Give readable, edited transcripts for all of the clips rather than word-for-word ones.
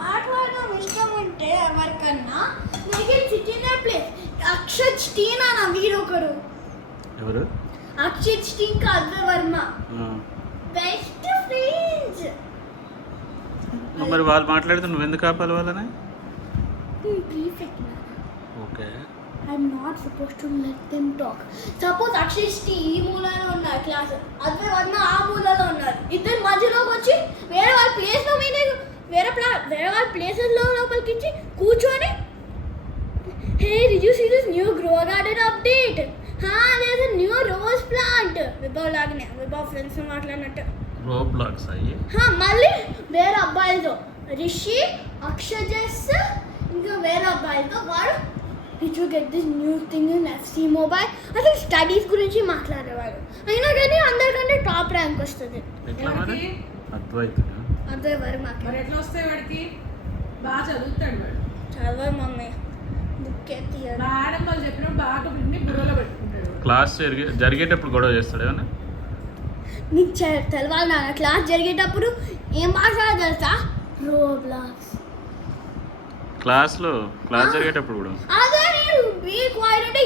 మాట్లాడడం ఇష్టం ఉంటే ఎవరికన్నా నీకు చిన్న ప్లేస్ అక్షత్ స్టీన్ అన్న వీడొకడు. ఎవరు? అక్షత్ స్టీన్ అద్వై వర్మ బెస్ట్ ఫ్రెండ్స్. మరి వాళ్ళు మాట్లాడితే నువ్వు ఎందుకు ఆపాలి వాళ్ళని? Prefect. Okay. I'm not supposed to let them talk. Suppose అక్షిష్టి ఈ మూలలో ఉన్నారు క్లాస్, అద్వై వర్మ ఆ మూలలో ఉన్నారు. ఇద్దరు మధ్యలోకి వచ్చి వేరే వాళ్ళ ప్లేస్లో మీద వేరే వాళ్ళ ప్లేసెస్లో లోపలికి ఇచ్చి కూర్చొని హే did you see this new grow garden update? There's a new rose plant. Vibhav లాగానే విభవ్ ఫ్రెండ్స్ మాట్లాడినట్టు రోబ్లాక్స్ అయ్యి మళ్ళీ వేరే అబ్బాయిలతో రిషి అక్షజస్ ఇంకా వేరే అబ్బాయిలతో వాడు did you get this new thing in FC Mobile? అసలు స్టడీస్ గురించి మాట్లాడేవాడు. అయినా కానీ అందరికంటే టాప్ ర్యాంక్ వస్తుంది. అద్వై వర్మ. మరి ఎట్లా వస్తాయి వాడికి? బాగా చదువుతాడు వాడు. చదవ మమ్మీ బుక్ ఎత్తి మేడం వాళ్ళు చెప్పినప్పుడు బాగా విన్ని బుర్రలో పెట్టుకుంటాడు. క్లాస్ జరిగేటప్పుడు గొడవ చేస్తాడు ఏమన్నా? నీకు తెలవాలి నాన్న, క్లాస్ జరిగేటప్పుడు ఏం మాట్లాడాలి తెలుసా? రోబ్లాక్స్. క్లాస్ జరిగేటప్పుడు కూడా అదే నేను బీ క్వైట్ అంటే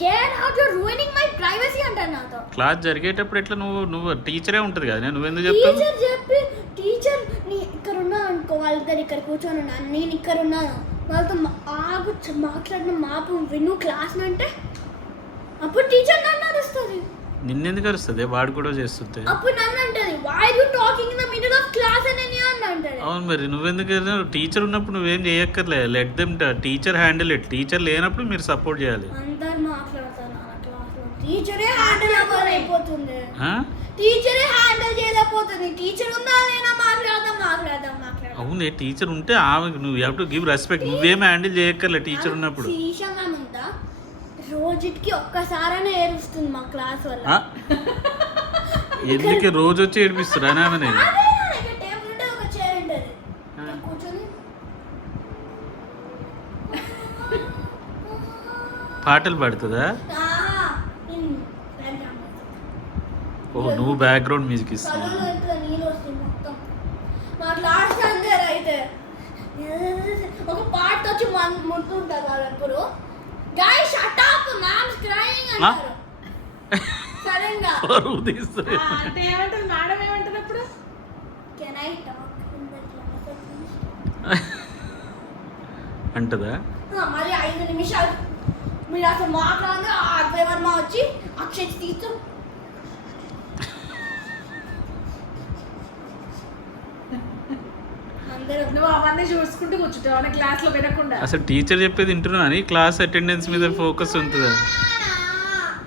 get out, you are ruining my privacy అంటారు నాతో. క్లాస్ జరిగేటప్పుడు ఎట్లా నువ్వు టీచరే ఉంటుంది కదా, నువ్వు ఎందుకు చెప్తావు? టీచర్ నీ ఇక్కడ ఉన్నాను అనుకో, వాళ్ళిద్దరు ఇక్కడ కూర్చొని ఉన్నాను, నేను ఇక్కడ ఉన్నాను, వాళ్ళతో మాట్లాడిన మాపు విను క్లాస్ అంటే అప్పుడు టీచర్ నన్ను అరుస్తుంది. నిన్నెందుకు అరుస్తుంది? వాడు కూడా చేస్తుంది. అప్పుడు నన్ను అంటది why you talking in the middle of class అని నన్ను అంటది. అవును, మరి నువ్వెందుకు? టీచర్ ఉన్నప్పుడు నువ్వేం చేయక్కర్లే, let them teacher handle it. Teacher లేనప్పుడు మీరు సపోర్ట్ చేయాలి. అందరు మాట్లాడతారు క్లాస్లో, టీచరే హ్యాండిల్ అయిపోతుంది, టీచరే హ్యాండిల్ చేయలేకపోతుంది. టీచర్ ఉందా లేనా మాట్లాడదాం. అవునే, టీచర్ ఉంటే ఆమెకు నువ్వు హ్యావ్ టు గివ్ రెస్పెక్ట్. నువ్వేం హ్యాండిల్ చేయక్కర్లే టీచర్ ఉన్నప్పుడు. రోజుకి ఒక్కసారైనా ఏడుస్తుంది మా క్లాస్ వల్ల. ఎందుకు రోజు వచ్చి ఏడిపిస్తురా? ఆమె పాటలు పాడుతుందా? ఓ, నువ్వు బ్యాక్గ్రౌండ్ మ్యూజిక్ ఇస్తున్నావు. ఒక పాట వచ్చి ముందుంటారు వాళ్ళప్పుడు guys shut up mom is crying అంటారు సడన్ గా పరువు తీస్తారు. అంటే ఏమంటారు మేడం? ఏమంటారు అప్పుడు? can I talk in the class please అంటదా? మళ్ళీ 5 నిమిషాలు మీరు అసలు మాట్లాడితే ఆ అద్వై వర్మ వచ్చి అక్షయ్ తీస్తూ నువ్వు అవన్నీ చూసుకుంటూ కూర్చుంటావు క్లాస్ లో వినకుండా. అసలు టీచర్ చెప్పేది వింటున్నా అని క్లాస్ అటెండెన్స్ మీద ఫోకస్ ఉంటుంది.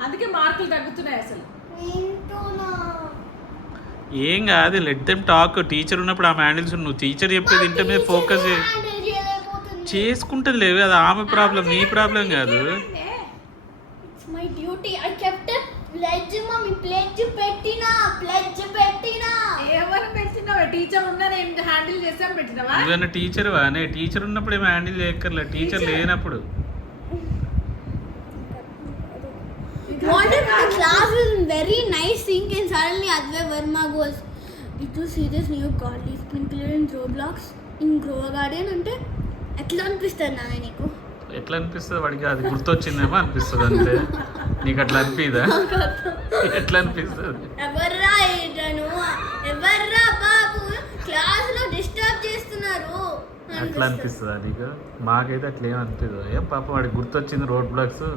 అందుకే మార్కులు తగ్గుతున్నాయి. అసలు ఏం కాదు, లెట్ దెమ్ టాక్. టీచర్ ఉన్నప్పుడు ఆమె హ్యాండిల్స్. నువ్వు టీచర్ చెప్పేది ఇంటి మీద ఫోకస్ చేసుకుంటుంది. లేదు, అది ఆమె ప్రాబ్లం, నీ ప్రాబ్లం కాదు. My duty. I kept pledge mummy, pledge పెట్టినా. ఎవరు పెట్టినావా? టీచర్ ఉన్నా నేను హ్యాండిల్ చేసాను పెట్టినావా? నువ్వేనా టీచర్ వానే? టీచర్ ఉన్నప్పుడు ఏమో హ్యాండిల్ చేయక్కర్లే, టీచర్ లేనప్పుడు. What if the class is very nice thing and suddenly Advai Verma goes, did you see this new godly sprinkler in Roblox in Grow Garden? అంటే ఎట్లా అనిపిస్తుంది నాన్న నీకు? ఎట్లా అనిపిస్తుంది వాడికి? అది గుర్తొచ్చిందేమో అనిపిస్తుంది అంతే. నీకు అట్లా అనిపిదా? ఎట్లా అనిపిస్తుంది? ఎవర్రా బాబు క్లాస్లో డిస్టర్బ్ చేస్తున్నారు అట్లా అనిపిస్తుందా నీకు? మాకైతే అట్లా ఏం అనిపిదు. ఏం పాప వాడికి గుర్తొచ్చింది రోడ్ బ్లాక్స్.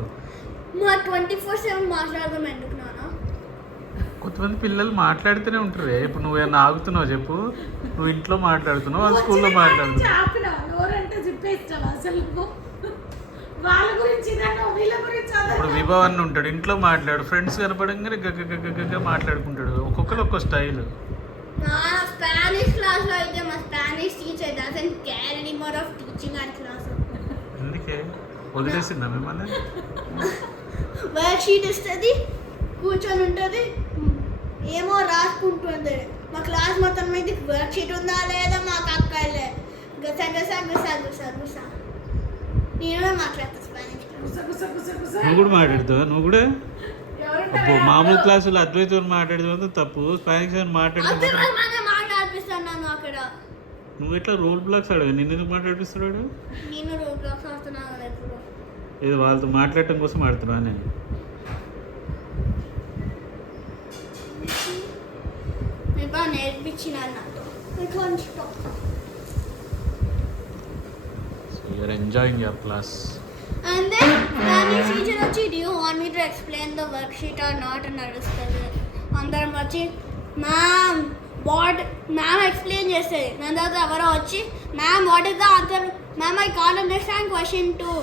మా 24/7 మాట్లాడదాం ఎందుకు నాన్న? కొంతమంది పిల్లలు మాట్లాడుతూనే ఉంటారు. ఇప్పుడు నువ్వు ఏమన్నా ఆగుతున్నావు చెప్పు? నువ్వు ఇంట్లో మాట్లాడుతున్నావు, వాళ్ళు స్కూల్లో మాట్లాడుతున్నావు. ఇప్పుడు విభవ్ అన్న ఉంటాడు, ఇంట్లో మాట్లాడు, ఫ్రెండ్స్ కనపడంగానే గగ్గ మాట్లాడుకుంటాడు. ఒక్కొక్కరు ఒక్కో స్టైల్. స్పానిష్ క్లాస్లో అయితే మా Spanish teacher doesn't care anymore of teaching and class. ఎందుకే వదిలేసిందా మిమ్మల్ని? వర్క్ షీట్ ఇస్తుంది, కూర్చొని ఉంటుంది, ఏమో రాసుకుంటుంది. మా క్లాస్ మొత్తం మీద వర్క్ షీట్ ఉందా లేదా మాకు అక్కర్లే. గుసా నేను మాట్లాడతా స్పానిష్. నువ్వు కూడా మాట్లాడుతావా? నువ్వు కూడా మామూలు క్లాసులో అద్వైతం మాట్లాడేది తప్పు, స్పానిష్ అని మాట్లాడితే మాట్లాడిపిస్తాను. అక్కడ. నువ్వు ఎట్లా రోల్ బ్లాక్స్ ఆడవు నిన్ను ఎందుకు మాట్లాడిపిస్తున్నాడు? నేను రోడ్ బ్లాక్స్ ఆడుతున్నా కదా ఇప్పుడు. ఏదో వాళ్ళతో మాట్లాడటం కోసం ఆడుతున్నా నేను. బాగా నేర్పించిన నాతో. I can't stop. So you're enjoying your class. And then Spanish teacher వచ్చి do you want me to explain the worksheet or not అని అడుగుతుంది. అందరం వచ్చి మ్యామ్ మ్యామ్ ఎక్స్ప్లెయిన్ చేస్తుంది. దాని తర్వాత ఎవరో వచ్చి ma'am what is the answer ma'am I can't understand question 2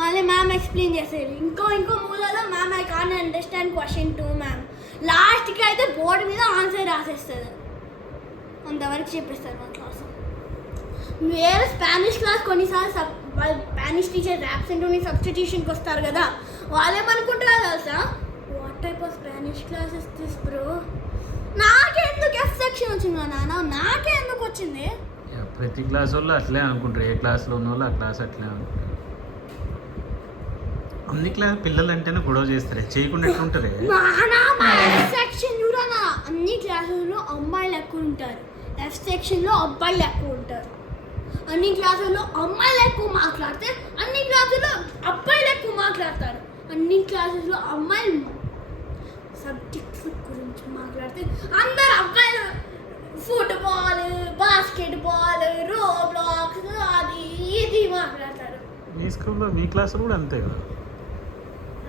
మళ్ళీ మ్యామ్ ఎక్స్ప్లెయిన్ చేసేది. ఇంకో మూలలో ma'am I can't understand question 2 ma'am. లాస్ట్కి అయితే బోర్డు మీద ఆన్సర్ రాసేస్తుంది. అంతవరకు చెప్పిస్తారు మా క్లాస్. వేరే స్పానిష్ క్లాస్ కొన్నిసార్లు స్పానిష్ టీచర్ యాబ్సెంట్ ఉండి సబ్స్టిట్యూషన్కి వస్తారు కదా, వాళ్ళేమనుకుంటారు తెలుసా, what type of Spanish class is this bro. నాకెందుకు ఎఫ్ సెక్షన్ వచ్చింది నాన్న, నాకే ఎందుకు వచ్చింది? ప్రతి క్లాస్ వాళ్ళు అట్లే అనుకుంటారు. ఏ క్లాస్లో ఉన్న వాళ్ళు ఆ క్లాస్ అట్లే అనుకుంటారు. అన్ని క్లాస్ పిల్లలు అంటేనే గొడవ చేస్తారే, చేయకుండా ఎట్లుంటారే. ఎఫ్ సెక్షన్ చూడనా, అన్ని క్లాసుల్లో అమ్మాయిలు ఎక్కువ ఉంటారు, ఎఫ్ సెక్షన్లో అబ్బాయిలు ఎక్కువ ఉంటారు. అన్ని క్లాసుల్లో అమ్మాయిలు ఎక్కువ మాట్లాడితే అన్ని క్లాసుల్లో అబ్బాయిలు ఎక్కువ మాట్లాడతారు. అన్ని క్లాసుల్లో అమ్మాయిలు సబ్జెక్ట్స్ గురించి మాట్లాడితే అందరు అబ్బాయిలు ఫుట్బాల్, బాస్కెట్బాల్, రోబ్లాక్స్ అది ఇది మాట్లాడతారు. మీ స్కూల్లో మీ క్లాసులో కూడా అంతే కదా?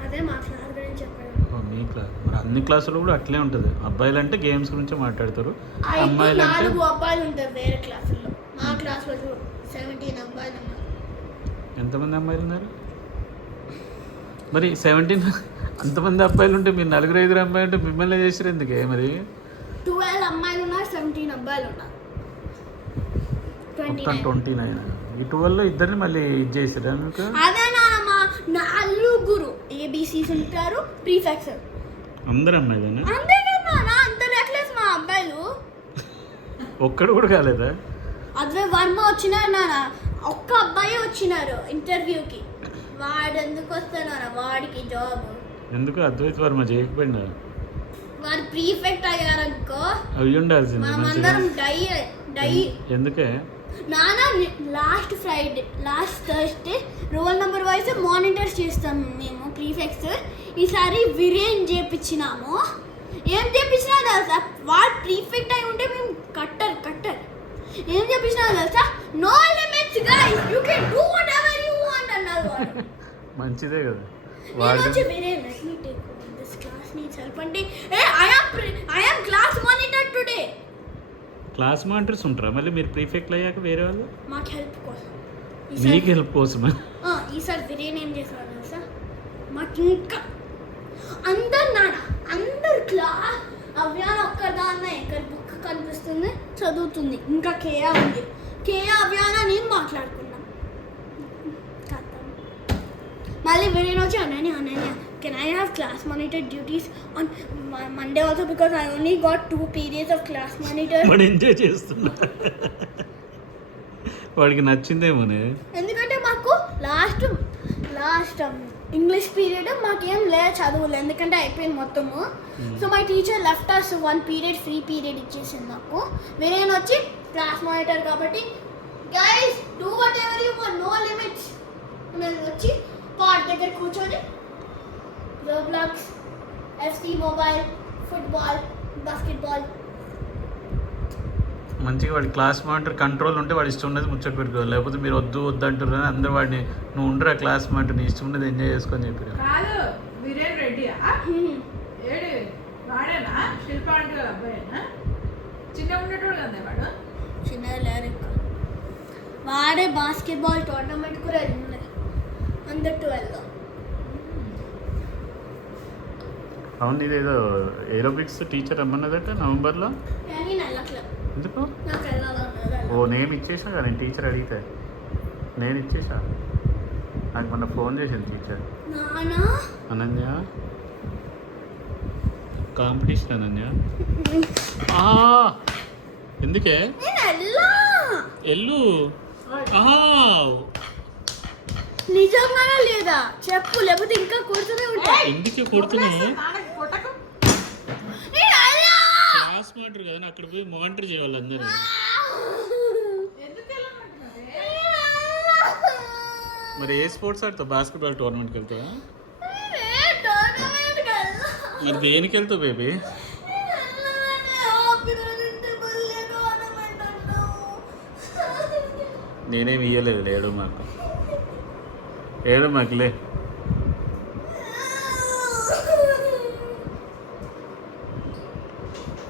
అదే మా క్లాస్ గురించి చెప్పాను. మీ క్లాస్ మరి అన్ని క్లాసులు కూడా అట్లే ఉంటుంది. అబ్బాయిలు అంటే గేమ్స్ గురించి మాట్లాడతారు, అమ్మాయిలు అంటే 4 అబ్బాయిలు ఉంటారు వేరే క్లాసుల్లో. మా క్లాస్లో 17 అబ్బాయిలు ఉన్నారు. ఎంతమంది అమ్మాయిలు ఉన్నారు మరి? 17 అంతమంది అబ్బాయిలు ఉంటే మీరు 4-5 అమ్మాయిలు ఉంటే మిమ్మల్ని చేసారు ఎందుకే మరి? 12 అమ్మాయిలు ఉన్నారు, 17 అబ్బాయిలు ఉన్నారు. మొత్తం 29. ఈ 12లో ఇద్దరిని మళ్ళీ ఇది చేసారా మీకు? అదే నాన్నమ్మ, 4 ఏబీసీస్ ఉంటారు, ప్రీఫెక్ట్స్. అందరు అమ్మాయిలేనా? అంతే కదా నాన్న, అంత రెక్లెస్ మా అబ్బాయిలు. ఒక్కడు కూడా కాలేదా? అదే వర్మ వచ్చినారు నాన్న, ఒక్క అబ్బాయి వచ్చినారు ఇంటర్వ్యూకి. వాడు ఎందుకు వస్తున్నారా, వాడికి జాబ్ ఎందుకు అద్వైత్ వర్మ చేయకపోయినా? వాడు ప్రీఫెక్ట్ అయ్యారనుకో అవి ఉండాల్సింది. మనమందరం డై ఎందుకే నాన్న, last Thursday roll number wise monitors చేస్తాం మేము ప్రీఫెక్ట్స్. ఈసారి విరేన్ చేపించినాము. ఏం చేపించినా తెలుసా, వాడు ప్రీఫెక్ట్ అయి ఉంటే మేము కట్టర్ ఏం చేపించినా తెలుసా, no limits guys, you can do whatever you want అన్నారు వాడు. మంచిదే కదా. నేను వచ్చి Viren let me take this class needs help అంటే I am class monitor today. Class monitors ఉంటారా మళ్ళీ మీరు ప్రీఫెక్ట్లు అయ్యాక వేరే వాళ్ళు? మాకు హెల్ప్ కోసం. మీకు హెల్ప్ కోసమా? ఈసారి బిర్యానీ ఏం చేసేవాళ్ళు తెలుసా, మాకు ఇంకా అందరు క్లాస్ అవ్యాన్ ఒక్కదాన్నే ఇక్కడ బుక్ కనిపిస్తుంది చదువుతుంది. ఇంకా కేయా ఉంది, కేయా అవ్యాన నేను మాట్లాడుకున్నాం. మళ్ళీ బిర్యానీ వచ్చి Ananya can I have class monitor duties on Monday also because I only got 2 periods of class monitor. వాడు ఎంజాయ్ చేస్తున్నా, వాడికి నచ్చిందేమోనే. ఎందుకంటే మాకు లాస్ట్ ఇంగ్లీష్ పీరియడ్ మాకేం లేదు చదువులు, ఎందుకంటే అయిపోయింది మొత్తము. So my teacher left us 1 period free period ఇచ్చేసింది నాకు. వేరే వచ్చి క్లాస్ మానిటర్ కాబట్టి guys do whatever you want, no limits. నేను వచ్చి పార్ట్ దగ్గర కూర్చొని Roblox, FC mobile, football, basketball. మంచిగా వాడి క్లాస్ మానిటర్ కంట్రోల్ ఉంటే వాడు ఇష్టం ఉన్నది ముచ్చట పెట్టుకోవాలి. లేకపోతే మీరు వద్దు అంటారు అందరూ వాడిని నువ్వు ఉండరా క్లాస్ మానిటర్ నీ ఇష్టం ఉన్నది ఎంజాయ్ చేసుకొని చెప్పారు. కాదు వీరేన్ రెడ్డియా ఏడు వాడేనా శిల్ప అంటే అబ్బాయినా? చిన్నగా ఉండేటోడు కదా వాడు. చిన్నగా లేరు ఇంకా. వాడే బాస్కెట్బాల్ టోర్నమెంట్ కూడా వెళ్ళింది అందరు 12లో. అవును, ఇదేదో ఏరోబిక్స్ టీచర్ రమ్మన్నదట నవంబర్లో. కానీ నల్లట్ల ఎందుకు? నాకు వెళ్ళాలన్నది. ఓ నేమ్ ఇచ్చేసా కదా నేను టీచర్ అడిగితే. నేను ఇచ్చేసా, నాకు మొన్న ఫోన్ చేసింది టీచర్. నానా అనన్య కాంపిటీషన్ అనన్య. ఎందుకే ఎల్లు నిజంగానే లేదా చెప్పు, లేకపోతే ఇంకా కూర్చునే ఉంటా. ఎందుకే కొడుతున్నావు? కొట్టకు. క్లాస్ మానిటర్ కదా, అక్కడ పోయి మానిటర్ చేయాలి అందరూ. మరి ఏ స్పోర్ట్స్ ఆడతావు? బాస్కెట్బాల్ టోర్నమెంట్కి వెళ్తావా? ఏ టోర్నమెంట్కి వెళ్ళా. మరి దేనికి వెళ్తావు బేబీ? నేనేమి ఇయ్యలేదు ఏడు మాకు. ఏడు మాకులే.